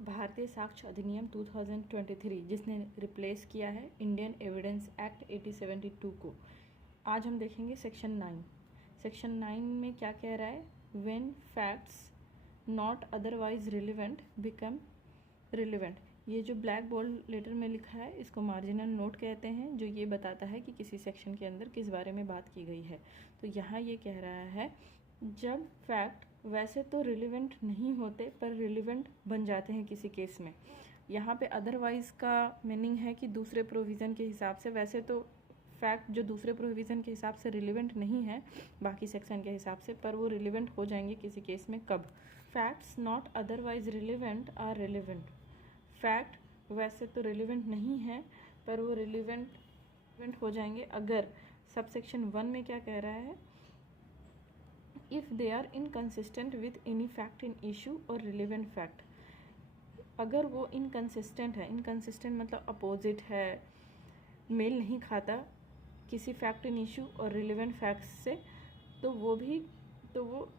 भारतीय साक्ष्य अधिनियम 2023 जिसने रिप्लेस किया है इंडियन एविडेंस एक्ट 1872 को। आज हम देखेंगे सेक्शन 9। सेक्शन 9 में क्या कह रहा है? When facts not otherwise relevant become relevant. ये जो ब्लैक बोल्ड लेटर में लिखा है इसको मार्जिनल नोट कहते हैं, जो ये बताता है कि किसी सेक्शन के अंदर किस बारे में बात की गई है। तो यहाँ ये कह रहा है जब फैक्ट वैसे तो रिलेवेंट नहीं होते पर रिलेवेंट बन जाते हैं किसी केस में। यहाँ पे अदरवाइज का मीनिंग है कि दूसरे प्रोविज़न के हिसाब से, वैसे तो फैक्ट जो दूसरे प्रोविज़न के हिसाब से रिलेवेंट नहीं है बाकी सेक्शन के हिसाब से, पर वो रिलेवेंट हो जाएंगे किसी केस में। कब? Facts not otherwise relevant are relevant. Fact वैसे तो रिलेवेंट नहीं है पर वो रिलेवेंट हो जाएंगे अगर सब सेक्शन 1 में क्या कह रहा है, if they are inconsistent with any fact in issue और रिलेवेंट फैक्ट। अगर वो इनकन्सिस्टेंट है, इनकन्सिस्टेंट मतलब अपोजिट है, मेल नहीं खाता किसी फैक्ट इन इशू और रिलेवेंट फैक्ट्स से, तो वो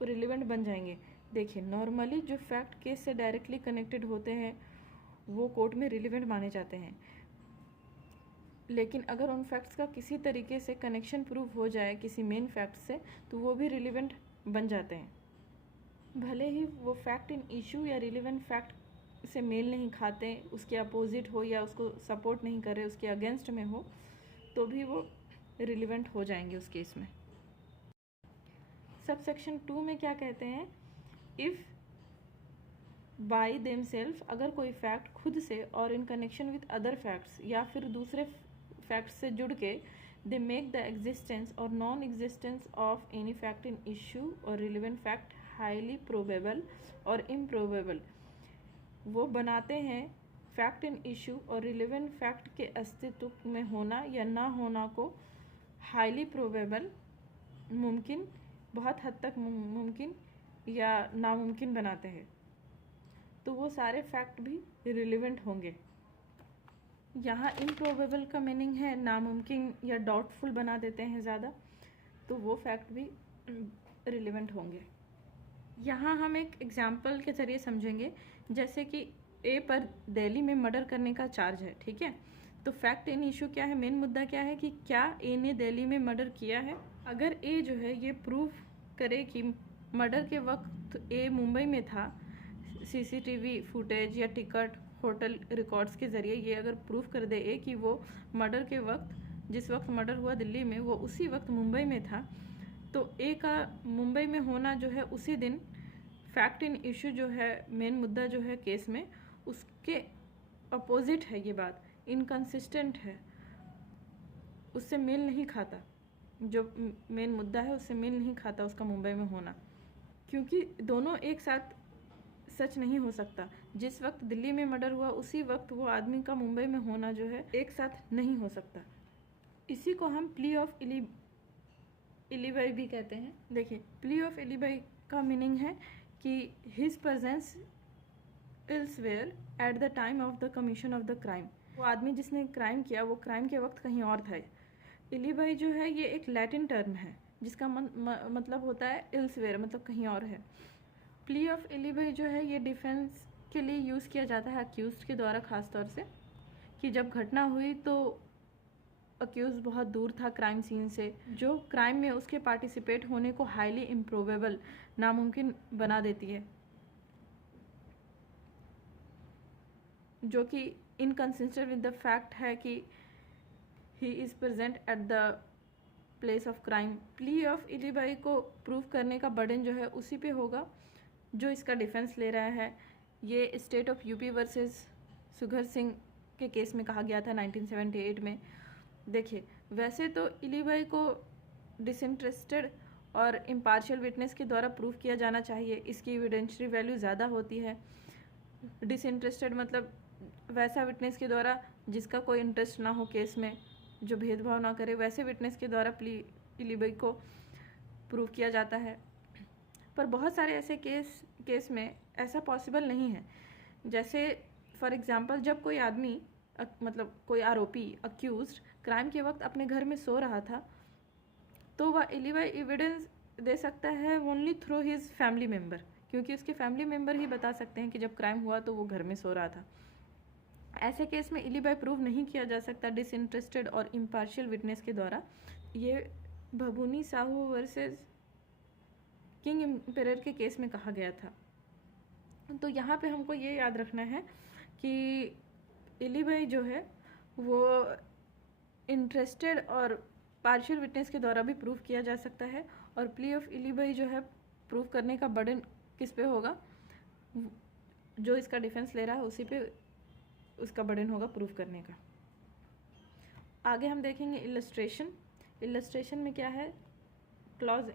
रिलेवेंट बन जाएंगे। देखिए, नॉर्मली जो फैक्ट केस से डायरेक्टली कनेक्टेड होते हैं वो कोर्ट में रिलेवेंट माने जाते हैं, लेकिन अगर उन फैक्ट्स का किसी तरीके से कनेक्शन प्रूव हो जाए किसी मेन फैक्ट से तो वो भी रिलेवेंट बन जाते हैं। भले ही वो फैक्ट इन इशू या रिलेवेंट फैक्ट से मेल नहीं खाते, उसके अपोजिट हो या उसको सपोर्ट नहीं करे, उसके अगेंस्ट में हो, तो भी वो रिलेवेंट हो जाएंगे उस केस में। सब सेक्शन 2 में क्या कहते हैं, इफ़ बाई देमसेल्फ, अगर कोई फैक्ट खुद से और in connection with other facts या फिर दूसरे फैक्ट्स से जुड़ के दे मेक द एग्जिस्टेंस और non existence of any fact in issue और रिलेवेंट फैक्ट हाईली प्रोबेबल और इम्प्रोबेबल। वो बनाते हैं फैक्ट इन इशू और रिलेवेंट फैक्ट के अस्तित्व में होना या ना होना को हाईली प्रोबेबल, मुमकिन, बहुत हद तक मुमकिन या नामुमकिन बनाते हैं, तो वो सारे फैक्ट भी रिलेवेंट होंगे। यहाँ इम्प्रोबेबल का मीनिंग है नामुमकिन या डाउटफुल बना देते हैं ज़्यादा, तो वो फैक्ट भी रिलेवेंट होंगे। यहाँ हम एक एग्जाम्पल के ज़रिए समझेंगे, जैसे कि ए पर दिल्ली में मर्डर करने का चार्ज है, ठीक है। तो फैक्ट इन इशू क्या है, मेन मुद्दा क्या है कि क्या ए ने दिल्ली में मर्डर किया है। अगर ए जो है ये प्रूव करे कि मर्डर के वक्त ए मुंबई में था, सीसीटीवी फुटेज या टिकट, होटल रिकॉर्ड्स के ज़रिए ये अगर प्रूफ कर दे ए कि वो मर्डर के वक्त, जिस वक्त मर्डर हुआ दिल्ली में, वो उसी वक्त मुंबई में था, तो ए का मुंबई में होना जो है उसी दिन फैक्ट इन इशू जो है, मेन मुद्दा जो है केस में, उसके अपोजिट है। ये बात इनकन्सिस्टेंट है, उससे मेल नहीं खाता, जो मेन मुद्दा है उससे मेल नहीं खाता उसका मुंबई में होना, क्योंकि दोनों एक साथ सच नहीं हो सकता। जिस वक्त दिल्ली में मर्डर हुआ उसी वक्त वो आदमी का मुंबई में होना जो है एक साथ नहीं हो सकता। इसी को हम प्ली ऑफ इलीबाई भी कहते हैं। देखिए, प्ली ऑफ इलीबाई का मीनिंग है कि his presence elsewhere at the time of the commission of the crime. वो आदमी जिसने क्राइम किया वो क्राइम के वक्त कहीं और था। इलीबाई जो है ये एक लैटिन टर्म है जिसका मतलब होता है एल्सवेयर, मतलब कहीं और है। प्ली ऑफ इलीबाई जो है ये डिफेंस के लिए यूज़ किया जाता है अक्यूज़ के द्वारा, ख़ास तौर से कि जब घटना हुई तो अक्यूज़ बहुत दूर था क्राइम सीन से, जो क्राइम में उसके पार्टिसिपेट होने को हाईली इम्प्रोबेबल, नामुमकिन बना देती है, जो कि इनकन्सिस्टेंट विद द फैक्ट है कि he is present at the place of crime. Plea of alibi को प्रूव करने का बर्डन जो है उसी पे होगा जो इसका डिफेंस ले रहा है। ये स्टेट ऑफ यूपी वर्सेस सुघर सिंह के केस में कहा गया था 1978 में। देखिए, वैसे तो इलीबाई को डिसइंटरेस्टेड और इम्पार्शियल विटनेस के द्वारा प्रूव किया जाना चाहिए, इसकी एविडेंशियरी वैल्यू ज़्यादा होती है। डिसइंटरेस्टेड मतलब वैसा विटनेस के द्वारा जिसका कोई इंटरेस्ट ना हो केस में, जो भेदभाव ना करे, वैसे विटनेस के द्वारा इलीबाई को प्रूव किया जाता है। पर बहुत सारे ऐसे केस में ऐसा पॉसिबल नहीं है। जैसे फॉर एग्जांपल, जब कोई आदमी मतलब कोई आरोपी, अक्यूज्ड, क्राइम के वक्त अपने घर में सो रहा था, तो वह इलीबाई एविडेंस दे सकता है only through his family member, क्योंकि उसके फैमिली मेम्बर ही बता सकते हैं कि जब क्राइम हुआ तो वो घर में सो रहा था। ऐसे केस में इलीबाय प्रूव नहीं किया जा सकता डिसइंटरेस्टेड और इम्पार्शियल विटनेस के द्वारा। ये भभूनी साहू वर्सेस किंग एम्परर के केस में कहा गया था। तो यहाँ पे हमको ये याद रखना है कि इलीबाय जो है वो इंटरेस्टेड और पार्शियल विटनेस के द्वारा भी प्रूव किया जा सकता है, और प्ली ऑफ इलीबाय जो है प्रूव करने का बर्डन किस पे होगा, जो इसका डिफेंस ले रहा है उसी पे उसका बर्डन होगा प्रूव करने का। आगे हम देखेंगे इलस्ट्रेशन में क्या है, क्लॉज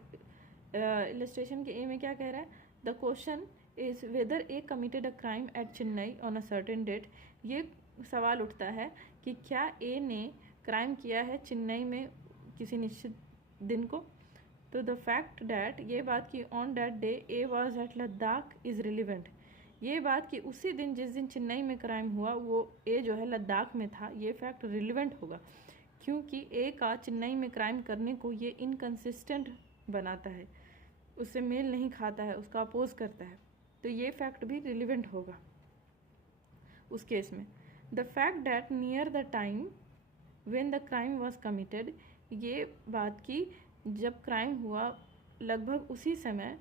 इलस्ट्रेशन के ए में क्या कह रहा है, the question is whether A committed a crime at Chennai on a certain date. ये सवाल उठता है कि क्या ए ने क्राइम किया है चेन्नई में किसी निश्चित दिन को। तो द फैक्ट डैट, ये बात कि on that day A was eight Ladakh is relevant. ये बात कि उसी दिन जिस दिन चेन्नई में क्राइम हुआ वो ए जो है लद्दाख में था, ये फैक्ट रिलीवेंट होगा क्योंकि ए का चेन्नई में क्राइम करने को ये इनकन्सिस्टेंट बनाता है, उससे मेल नहीं खाता है, उसका अपोज करता है, तो ये फैक्ट भी रिलीवेंट होगा उस केस में। The fact that near the time when the crime was committed, ये बात कि जब क्राइम हुआ लगभग उसी समय,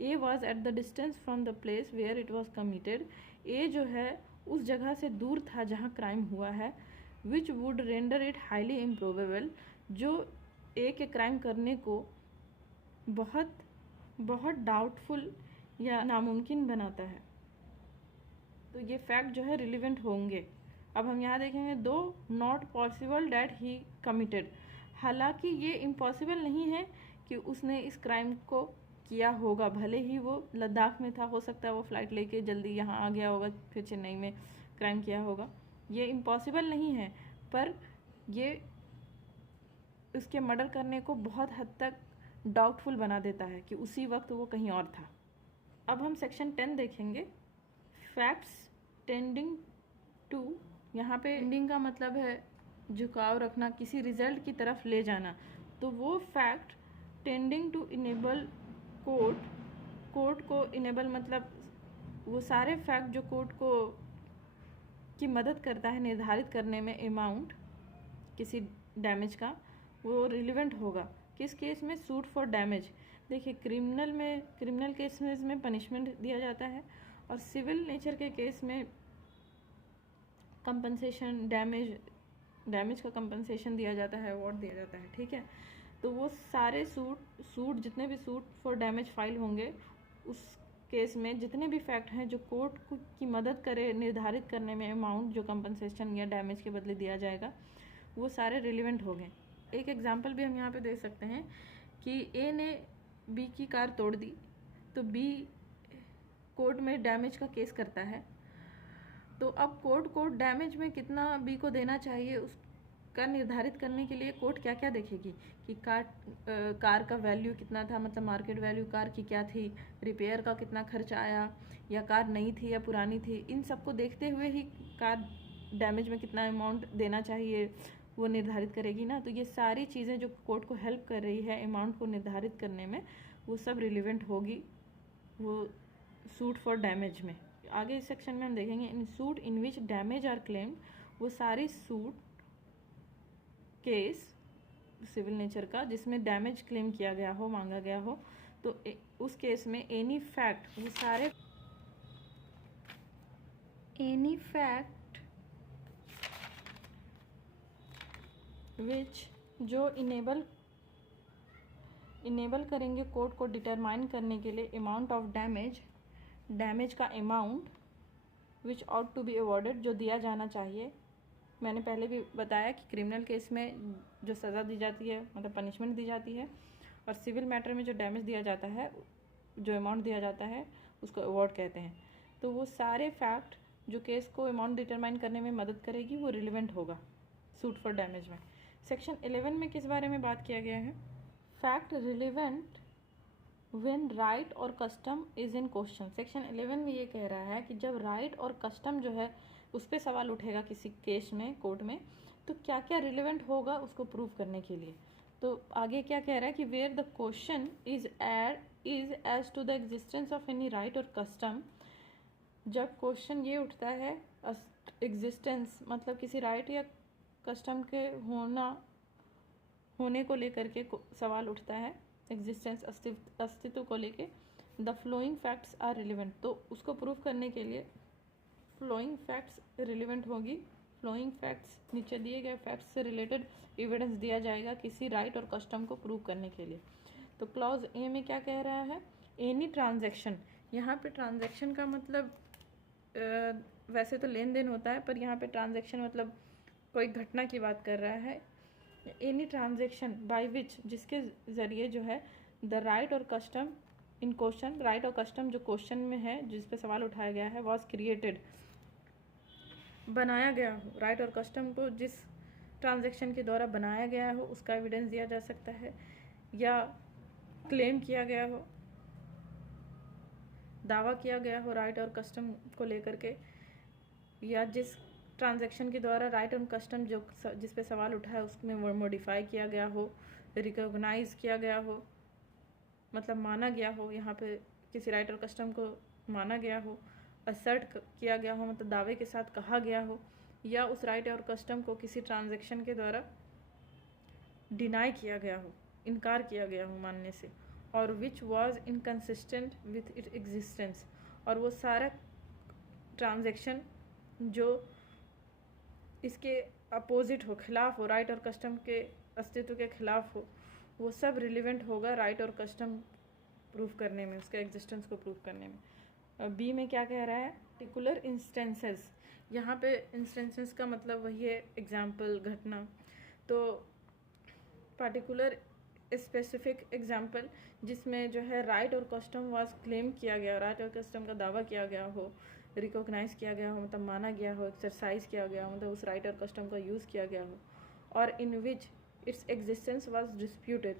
A was at the distance from the place where it was committed, A जो है उस जगह से दूर था जहाँ क्राइम हुआ है, which would render it highly improbable, जो ए के क्राइम करने को बहुत बहुत डाउटफुल या नामुमकिन बनाता है। तो ये फैक्ट जो है रिलीवेंट होंगे। अब हम यहाँ देखेंगे दो not possible that he committed, हालांकि ये इम्पॉसिबल नहीं है कि उसने इस क्राइम को किया होगा, भले ही वो लद्दाख में था, हो सकता है वो फ्लाइट लेके जल्दी यहाँ आ गया होगा फिर चेन्नई में क्राइम किया होगा, ये इम्पॉसिबल नहीं है, पर ये उसके मर्डर करने को बहुत हद तक डाउटफुल बना देता है कि उसी वक्त वो कहीं और था। अब हम सेक्शन 10 देखेंगे, फैक्ट्स टेंडिंग टू। यहाँ पे टेंडिंग का मतलब है झुकाव रखना, किसी रिजल्ट की तरफ ले जाना। तो वो fact tending to enable court को इनेबल मतलब वो सारे फैक्ट जो कोर्ट को की मदद करता है निर्धारित करने में अमाउंट किसी डैमेज का, वो रिलेवेंट होगा। किस केस में? Suit for damage. देखिए क्रिमिनल केस में इसमें पनिशमेंट दिया जाता है, और सिविल नेचर के केस में कंपनसेशन, डैमेज का कंपनसेशन दिया जाता है, अवार्ड दिया जाता है, ठीक है। तो वो सारे सूट जितने भी सूट फॉर डैमेज फाइल होंगे, उस केस में जितने भी फैक्ट हैं जो कोर्ट की मदद करे निर्धारित करने में अमाउंट जो कंपनसेशन या डैमेज के बदले दिया जाएगा, वो सारे रिलेवेंट हो गए। एक एग्जांपल भी हम यहाँ पे दे सकते हैं कि ए ने बी की कार तोड़ दी, तो बी कोर्ट में डैमेज का केस करता है, तो अब कोर्ट को डैमेज में कितना बी को देना चाहिए उसका निर्धारित करने के लिए कोर्ट क्या क्या देखेगी कि कार का वैल्यू कितना था, मतलब मार्केट वैल्यू कार की क्या थी, रिपेयर का कितना खर्च आया, या कार नई थी या पुरानी थी, इन सबको देखते हुए ही कार डैमेज में कितना अमाउंट देना चाहिए वो निर्धारित करेगी ना। तो ये सारी चीज़ें जो कोर्ट को हेल्प कर रही है अमाउंट को निर्धारित करने में, वो सब रिलेवेंट होगी वो सूट फॉर डैमेज में। आगे इस सेक्शन में हम देखेंगे in suit in which damage are claim, वो सारी सूट केस सिविल नेचर का जिसमें डैमेज क्लेम किया गया हो, मांगा गया हो, तो उस केस में एनी फैक्ट, वो सारे एनी फैक्ट विच जो इनेबल करेंगे कोर्ट को डिटरमाइन करने के लिए अमाउंट ऑफ डैमेज का amount which ought to be awarded, जो दिया जाना चाहिए। मैंने पहले भी बताया कि क्रिमिनल केस में जो सज़ा दी जाती है, मतलब पनिशमेंट दी जाती है, और सिविल मैटर में जो डैमेज दिया जाता है, जो अमाउंट दिया जाता है, उसको अवॉर्ड कहते हैं। तो वो सारे फैक्ट जो केस को अमाउंट डिटरमाइन करने में मदद करेगी वो रिलेवेंट होगा सूट फॉर डैमेज में। सेक्शन 11 में किस बारे में बात किया गया है? फैक्ट रिलेवेंट व्हेन राइट और custom is in question. Section 11 में ये कह रहा है कि जब राइट और कस्टम जो है उस पर सवाल उठेगा किसी केस में, कोर्ट में, तो क्या क्या रिलेवेंट होगा उसको प्रूव करने के लिए। तो आगे क्या कह रहा है कि where the question is is as to the existence of any right और कस्टम। जब क्वेश्चन ये उठता है एग्जिस्टेंस मतलब किसी राइट या कस्टम के होने को लेकर के सवाल उठता है, एग्जिस्टेंस अस्तित्व को लेके, the following facts are relevant. तो उसको प्रूव करने के लिए फ्लोइंग फैक्ट्स रिलेवेंट होगी। फ्लोइंग फैक्ट्स नीचे दिए गए फैक्ट्स से रिलेटेड एविडेंस दिया जाएगा किसी राइट और कस्टम को प्रूव करने के लिए। तो क्लॉज ए में क्या कह रहा है, एनी ट्रांजैक्शन। यहाँ पे ट्रांजैक्शन का मतलब वैसे तो लेन देन होता है, पर यहाँ पे ट्रांजैक्शन मतलब कोई घटना की बात कर रहा है। एनी ट्रांजैक्शन बाय विच, जिसके ज़रिए जो है द राइट और कस्टम इन क्वेश्चन, राइट और कस्टम जो क्वेश्चन में है जिस पे सवाल उठाया गया है, वॉज क्रिएटेड, बनाया गया हो। राइट और कस्टम को जिस ट्रांजैक्शन के द्वारा बनाया गया हो उसका एविडेंस दिया जा सकता है, या क्लेम किया गया हो, दावा किया गया हो राइट और कस्टम को लेकर के, या जिस ट्रांजैक्शन के द्वारा राइट और कस्टम जो जिस पे सवाल उठा है उसमें वो मॉडिफाई किया गया हो, रिकॉग्नाइज किया गया हो, मतलब माना गया हो, यहाँ पे किसी राइट और कस्टम को माना गया हो, असर्ट किया गया हो मतलब दावे के साथ कहा गया हो, या उस राइट और कस्टम को किसी ट्रांजैक्शन के द्वारा डिनाई किया गया हो, इनकार किया गया हो मानने से, और which was inconsistent with it existence. और वो सारा ट्रांजैक्शन जो इसके अपोजिट हो, खिलाफ हो, राइट और कस्टम के अस्तित्व के खिलाफ हो, वो सब रिलेवेंट होगा राइट और कस्टम प्रूव करने में, उसके एग्जिस्टेंस को प्रूव करने में। बी में क्या कह रहा है, पर्टिकुलर इंस्टेंसेस। यहाँ पे इंस्टेंसेस का मतलब वही है एग्जाम्पल, घटना। तो पार्टिकुलर स्पेसिफिक एग्जाम्पल जिसमें जो है राइट और कस्टम वाज क्लेम किया गया, राइट और कस्टम का दावा किया गया हो, रिकॉग्नाइज किया गया हो मतलब माना गया हो, एक्सरसाइज किया गया हो मतलब उस राइट और कस्टम का यूज़ किया गया हो, और इन विच इट्स एग्जिस्टेंस वाज डिस्प्यूटेड।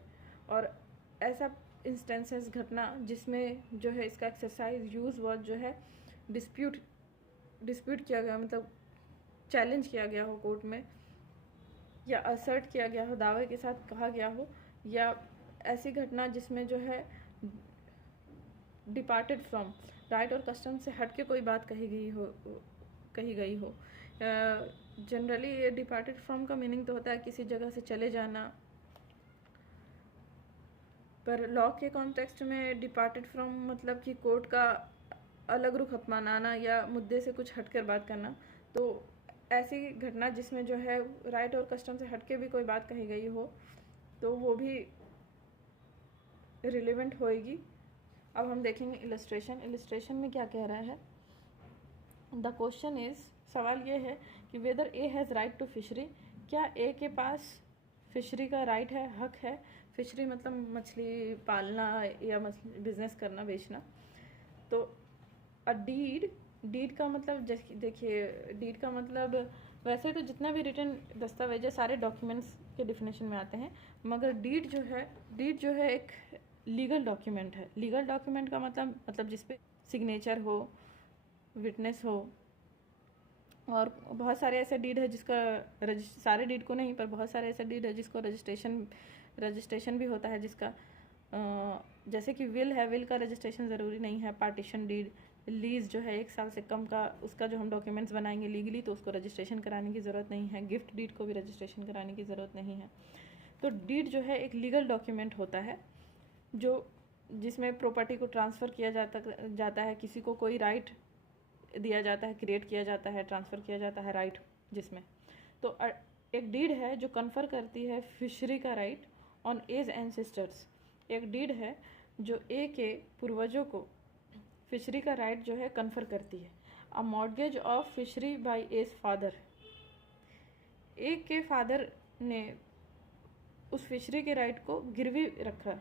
और ऐसा इंस्टेंसेस घटना जिसमें जो है इसका एक्सरसाइज यूज़ वाज जो है डिस्प्यूट किया गया मतलब चैलेंज किया गया हो कोर्ट में, या असर्ट किया गया हो, दावे के साथ कहा गया हो, या ऐसी घटना जिसमें जो है डिपार्टेड फ्रॉम, राइट और कस्टम से हट के कोई बात कही गई हो। जनरली ये डिपार्टेड फ्रॉम का मीनिंग तो होता है किसी जगह से चले जाना, पर लॉ के कॉन्टेक्स्ट में डिपार्टेड फ्रॉम मतलब कि कोर्ट का अलग रुख अपनाना या मुद्दे से कुछ हटकर बात करना। तो ऐसी घटना जिसमें जो है राइट और कस्टम से हटके भी कोई बात कही गई हो तो वो भी रिलेवेंट होएगी। अब हम देखेंगे इलस्ट्रेशन। इलस्ट्रेशन में क्या कह रहा है, द क्वेश्चन इज, सवाल ये है कि whether A has right to fishery, क्या ए के पास फिशरी का राइट है, हक है। फिशरी मतलब मछली पालना या मछली बिजनेस करना, बेचना। तो अ डीड का मतलब देखिए, डीड का मतलब वैसे तो जितना भी रिटन दस्तावेज है सारे डॉक्यूमेंट्स के डिफिनेशन में आते हैं, मगर डीड जो है एक लीगल डॉक्यूमेंट है। लीगल डॉक्यूमेंट का मतलब जिसपे सिग्नेचर हो, विटनेस हो, और बहुत सारे ऐसे डीड है जिसका सारे डीड को नहीं पर बहुत सारे ऐसे डीड है जिसको रजिस्ट्रेशन भी होता है, जिसका जैसे कि विल है, विल का रजिस्ट्रेशन ज़रूरी नहीं है। पार्टीशन डीड, लीज जो है 1 साल से कम का, उसका जो हम डॉक्यूमेंट्स बनाएंगे लीगली तो उसको रजिस्ट्रेशन कराने की ज़रूरत नहीं है। गिफ्ट डीड को भी रजिस्ट्रेशन कराने की ज़रूरत नहीं है। तो डीड जो है एक लीगल डॉक्यूमेंट होता है जो जिसमें प्रॉपर्टी को ट्रांसफ़र किया जाता है, किसी को कोई राइट दिया जाता है, क्रिएट किया जाता है, ट्रांसफ़र किया जाता है राइट जिसमें। तो एक डीड है जो कन्फर करती है फिशरी का राइट ऑन एज एंसेस्टर्स। एक डीड है जो ए के पूर्वजों को फिशरी का राइट जो है कन्फर करती है। A mortgage of fishery by A's father, A के फादर ने उस फिशरी के राइट को गिरवी रखा।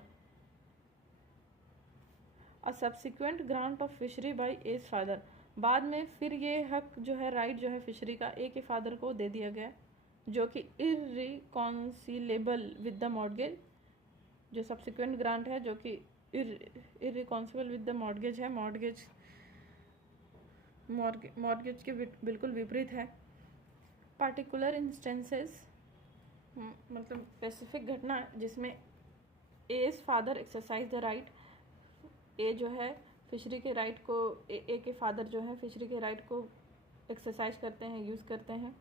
A subsequent grant of fishery by A's father, बाद में फिर ये हक जो है, राइट जो है फिशरी का ए के फादर को दे दिया गया, जो कि इररिकॉन्सिलेबल विद द मॉर्गेज। जो सब्सिक्वेंट ग्रांट है जो कि इररिकॉन्सिबल विद द मॉर्गेज है, मॉर्गेज के बिल्कुल विपरीत है। पार्टिकुलर इंस्टेंसेस मतलब स्पेसिफिक घटना जिसमें A's father exercise the right A जो है फिशरी के राइट को ए के फादर जो है फिशरी के राइट को एक्सरसाइज करते हैं, यूज़ करते हैं,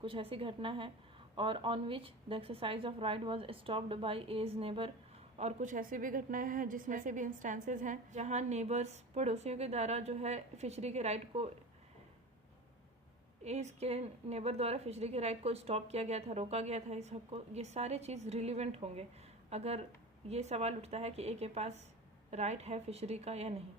कुछ ऐसी घटना है। और on which the exercise of right was stopped by A's neighbour, और कुछ ऐसी भी घटनाएं हैं जिसमें से भी इंस्टेंसेस हैं जहां नेबर्स पड़ोसियों के द्वारा जो है फिशरी के राइट को इसके नेबर द्वारा फिशरी के राइट को स्टॉप किया गया था, रोका गया था इस हक को। ये सारे चीज़ रिलीवेंट होंगे अगर ये सवाल उठता है कि ए के पास राइट है फिशरी का या नहीं।